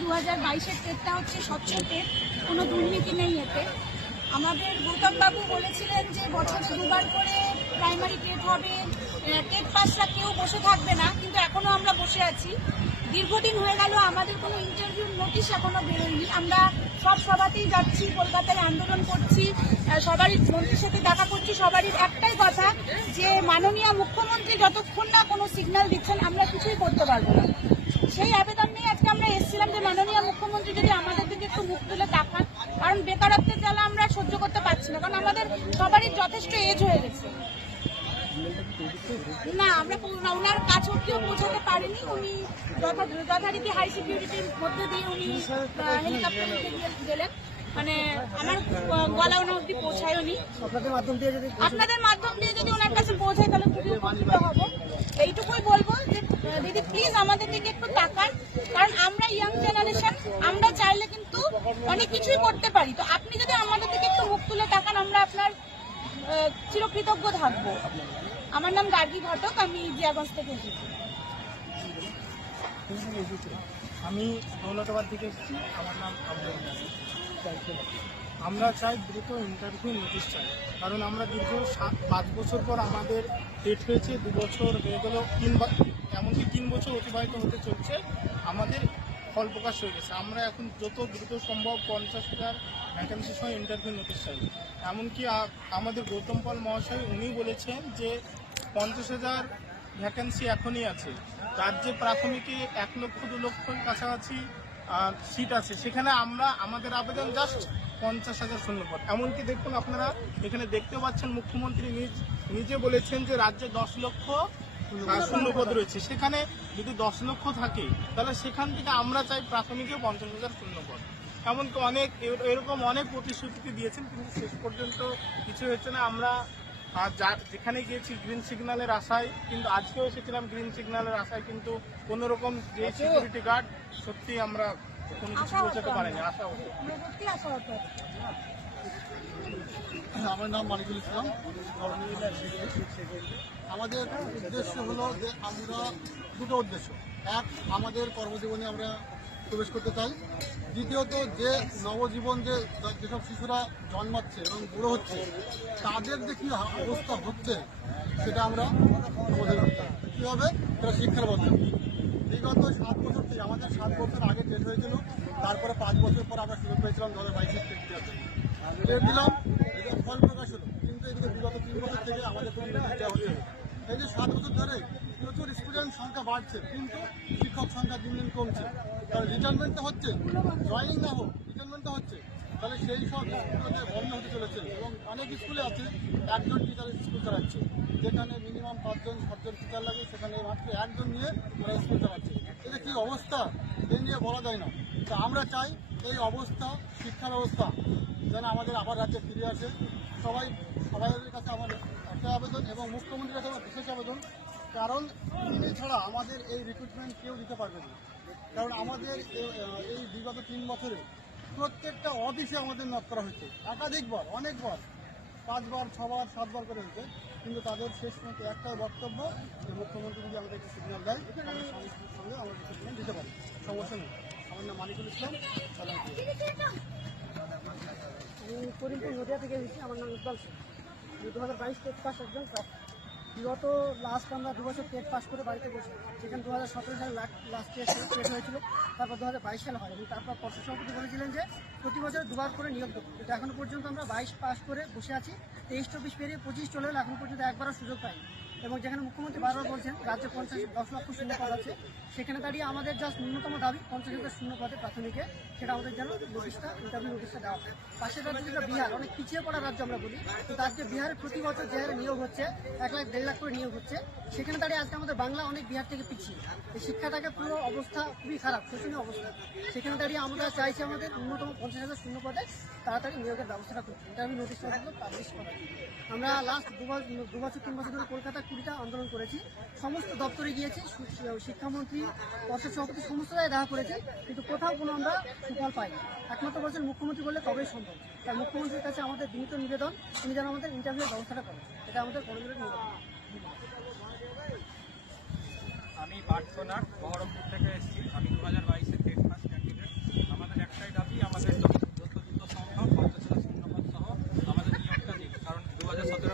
দু হাজার বাইশের টেটটা হচ্ছে স্বচ্ছ টেট কোনো দুর্নীতি নেই এতে। আমাদের গৌতম বাবু বলেছিলেন যে বছর দুবার করে প্রাইমারি টেট হবে টেট পাসরা কেউ বসে থাকবে না, কিন্তু এখনও আমরা বসে আছি। দীর্ঘদিন হয়ে গেল, আমাদের কোনো ইন্টারভিউ নোটিশ এখনও বেরোয়নি। আমরা সব সভাতেই যাচ্ছি, কলকাতায় আন্দোলন করছি সবারই মন্ত্রীর সাথে দেখা করছি, সবারই একটাই কথা যে মাননীয় মুখ্যমন্ত্রী যতক্ষণ না কোনো সিগন্যাল দিচ্ছেন, আমরা কিছুই করতে পারব না। সেই আবেদন নিয়ে আজকে আমরা এসেছিলাম যে মাননীয় মুখ্যমন্ত্রী যদি আমাদের দিকে একটু মুখ তুলে তাকান কারণ বেকারত্বের জ্বালা আমরা সহ্য করতে পারছি না কারণ আমাদের সবারই যথেষ্ট এজ হয়ে গেছে। না আমরা ওনার কাছ অব্দিও পৌঁছাতে পারিনি। উনি যথা- যথারীতি হাই সিকিউরিটির মধ্যে দিয়ে উনি হেলিকপ্টারে গেলেন। মানে আমার গলা ওনার অব্দি পৌঁছায়নি। আপনাদের মাধ্যম দিয়ে যদি আপনাদের মাধ্যম দিয়ে যদি ওনার কাছে পৌঁছায় তাহলে খুবই উপকৃত হব এইটুকুই বলব যে আহ, দিদি প্লিজ আমাদের দিকে একটু তাকান, কারণ আমরা ইয়াং জেনারেশন আমরা চাইলে কিন্তু অনেক কিছুই করতে পারি। তো আপনি যদি আমাদের দিকে একটু মুখ তুলে তাকান, আমরা আপনার চিরকৃতজ্ঞ থাকব। আমার নাম গার্গী ঘটক, আমি জিয়াগঞ্জ থেকে এসেছি। আমি দৌলতাবাদ থেকে এসেছি, আমার নাম আমরা চাই দ্রুত ইন্টারভিউ নোটিশ চাই, কারণ আমরা দীর্ঘ সাত, পাঁচ বছর পর আমাদের ডেট হয়েছে, দু বছর হয়ে গেল, তিন বা- তিন বছর অতিবাহিত হতে চলছে, আমাদের ফল প্রকাশ হয়ে গেছে। আমরা এখন যত দ্রুত সম্ভব পঞ্চাশ হাজার ভ্যাকেন্সি সহ ইন্টারভিউ নোটিশ চাই। এমনকি আমাদের গৌতম পাল মহাশয় উনি বলেছেন যে পঞ্চাশ হাজার ভ্যাকেন্সি এখনই আছে। রাজ্যে প্রাথমিকে এক লক্ষ, দু লক্ষর কাছাকাছি সিট আছে। সেখানে আমরা আমাদের আবেদন জাস্ট পঞ্চাশ হাজার শূন্যপদ। এমনকি দেখুন আপনারা এখানে দেখতে পাচ্ছেন, মুখ্যমন্ত্রী নিজ, নিজে বলেছেন যে রাজ্যে দশ লক্ষ শূন্যপদ রয়েছে। সেখানে যদি দশ লক্ষ থাকে তাহলে সেখান থেকে আমরা চাই প্রাথমিকে পঞ্চাশ হাজার শূন্যপদ। এমনকি অনেক এর- এরকম অনেক প্রতিশ্রুতি দিয়েছেন কিন্তু শেষ পর্যন্ত কিছু হচ্ছে না। আমরা যা- যেখানে গিয়েছি গ্রিন সিগন্যালের আশায় কিন্তু আজকেও এসেছিলাম গ্রিন সিগন্যালের আশায় কিন্তু কোনো রকম যে সিকিউরিটি গার্ড সত্যি আমরা কোনো কিছু বোঝাতে পারিনি আশা আমরা নাম মালিকুল ইসলাম। আমাদের উদ্দেশ্য হলো যে আমরা দুটো উদ্দেশ্য। এক, আমাদের কর্মজীবনে আমরা প্রবেশ করতে চাই। দ্বিতীয়ত, যে নবজীবন যে যেসব শিশুরা জন্মাচ্ছে এবং বুড়ো হচ্ছে, তাদের যে কী অবস্থা হচ্ছে, সেটা আমরা সমাধান করতে কী হবে? সেটা শিক্ষার মাধ্যমে বিগত সাত বছর থেকে, আমাদের সাত বছর আগে ডেট হয়েছিল, তারপরে পাঁচ বছর পর আমরা সুযোগ পেয়েছিলাম হাজার বাইশের ডেট দিলাম এদের ফল প্রকাশ হলো কিন্তু এদিকে বিগত তিন বছর থেকে আমাদের নোটিশ হচ্ছে এই যে সাত বছর ধরে প্রচুর স্টুডেন্ট সংখ্যা বাড়ছে, কিন্তু শিক্ষক সংখ্যা দিন দিন কমছে। কারণ রিটায়ারমেন্ট তো হচ্ছে জয়নিং না হোক রিটায়ারমেন্ট তো হচ্ছে। তাহলে সেই সব স্কুলগুলোতে বন্ধ হতে চলেছে এবং অনেক স্কুলে আছে, একজন টিচার স্কুল চালাচ্ছে। যেখানে মিনিমাম পাঁচজন, সাতজন টিচার লাগে, সেখানে মাত্র একজন নিয়ে ওরা স্কুল চালাচ্ছে। এটা কি অবস্থা? এই নিয়ে বলা যায় না। তো আমরা চাই এই অবস্থা, শিক্ষা ব্যবস্থা যেন আমাদের আবার রাজ্যে ফিরে আসে। সবাই সবাইয়ের কাছে আমাদের একটা আবেদন এবং মুখ্যমন্ত্রীর কাছে আমার বিশেষ আবেদন। কারণ তিনি ছাড়া আমাদের এই রিক্রুটমেন্ট কেউ দিতে পারবে না। কারণ আমাদের এই বিগত তিন বছরে প্রত্যেকটা অফিসে আমাদের নক করা হয়েছে। একাধিকবার, অনেকবার, পাঁচবার, ছবার, সাতবার করে হয়েছে। কিন্তু তাদের শেষ পর্যন্ত একটাই বক্তব্য যে মুখ্যমন্ত্রী যদি আমাদেরকে সিগন্যাল দেয় সঙ্গে আমরা সিগন্যাল দিতে পারি। সমস্যা নেই। আমার নাম মালিকুল ইসলাম। করিমপুর নদিয়া থেকে এসেছি। আমার নাম ইকবাল সিং দু হাজার বাইশ টেট পাস একজন বিগত লাস্ট আমরা দু বছর টেট পাস করে বাড়িতে বসে। সেখানে দু হাজার সতেরো সালে লাস্ট টেট হয়েছিল, তারপর দু হাজার বাইশ সালে হয়। এবং তারপর পর্ষদ সভাপতি বলেছিলেন যে, প্রতি বছর দুবার করে নিয়োগ দেবো। কিন্তু এখনও পর্যন্ত আমরা বাইশ পাস করে বসে আছি। তেইশ চব্বিশ পেরিয়ে পঁচিশ চলে এলো এখন পর্যন্ত একবারও সুযোগ পাইনি। এবং যেখানে মুখ্যমন্ত্রী বারবার বলছেন রাজ্যে পঞ্চাশ, দশ লক্ষ শূন্য পদ আছে, সেখানে দাঁড়িয়ে আমাদের জাস্ট ন্যূনতম দাবি পঞ্চাশ হাজার শূন্য পদে প্রাথমিকে, সেটা আমাদের যেন নোটিশটা ইন্টারভিউ নোটিশটা দেওয়া হয়। পাশের রাজ্য যেটা বিহার, অনেক পিছিয়ে পড়া রাজ্য আমরা বলি, কিন্তু আজকে বিহারে প্রতি বছর যে হারে নিয়োগ হচ্ছে, এক লাখ, দেড় লাখ করে নিয়োগ হচ্ছে, সেখানে দাঁড়িয়ে আজকে আমাদের বাংলা অনেক বিহার থেকে পিছিয়ে। এই শিক্ষাটাকে পুরো অবস্থা খুবই খারাপ, শোচনীয় অবস্থা। সেখানে দাঁড়িয়ে আমরা চাইছি আমাদের ন্যূনতম পঞ্চাশ হাজার শূন্য পদে তাড়াতাড়ি নিয়োগের ব্যবস্থাটা করতে। ইন্টারভিউ নোটিশটা পাবলিশ করা। আমরা লাস্ট দু বছর তিন বছর ধরে কলকাতায় কুড়িটা আন্দোলন করেছি। সমস্ত দপ্তরে গিয়েছি, শিক্ষামন্ত্রী, পর্ষদ সভাপতি সমস্ত জায়গায় দেখা করেছি, কিন্তু কোথাও কোনো আমরা সুফল পাইনি। একমাত্র বলছেন মুখ্যমন্ত্রী বললে তবেই সম্ভব। তাই মুখ্যমন্ত্রীর কাছে আমাদের বিনীত নিবেদন, তিনি যেন আমাদের ইন্টারভিউর ব্যবস্থাটা করেন। এটা আমাদের করজোরের নিবেদন। আমি পার্থনাথ বহরমপুর থেকে এসেছি। আমি দু হাজার বাইশের পাস ক্যান্ডিডেট এদিকে যাও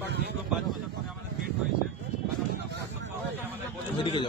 এই পেছনে টেটের সাথে সাথে নিয়োগটাও আহ, দু বছর পর করে হবে কিন্তু আমরা দু হাজার বাইশ সালে টেট পাস করার পর এখন নিয়োগে বসতে পারি সুতরাং মাননীয় টেটের আবেদন আমাদের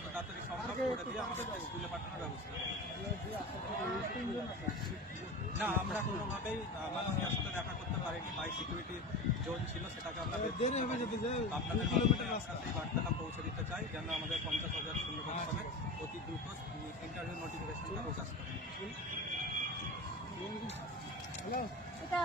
না আমরা কোনোভাবেই মাননীয়ার সাথে দেখা করতে পারিনি বাই সিকিউরিটি জোন ছিল সেটাকে আমরা। আপনাদের আমরা বার্তাটা পৌঁছে দিতে চাই যেন আমাদের পঞ্চাশ হাজার শূন্য হবে অতি দ্রুত ইন্টারভিউ নোটিফিকেশনটা প্রকাশ করেন এটা